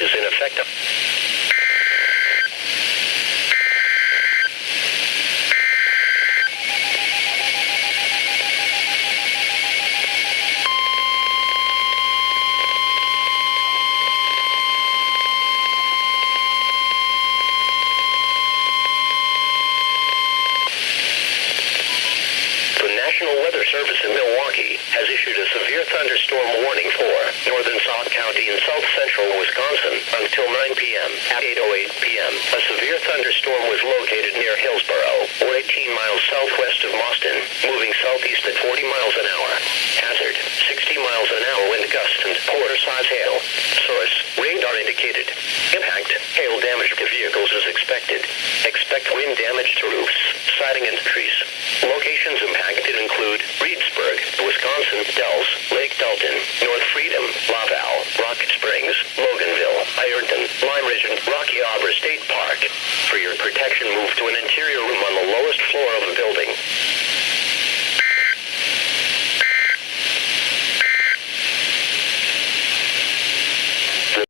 is in effect. National Weather Service in Milwaukee has issued a severe thunderstorm warning for northern Sauk County and south central Wisconsin until 9 p.m. At 8:08 p.m., a severe thunderstorm was located near Hillsboro, or 18 miles southwest of Boston, moving southeast at 40 miles an hour. Hazard, 60 miles an hour wind gust and quarter-size hail. Source, radar indicated. Impact, hail damage to vehicles is expected. Expect wind damage to roofs, siding and trees. Locations impacted include Reedsburg, Wisconsin, Dells, Lake Dalton, North Freedom, Laval, Rocket Springs, Loganville, Ironton, Lime Ridge, and Rocky Arbor State Park. For your protection, move to an interior room on the lowest floor of the building.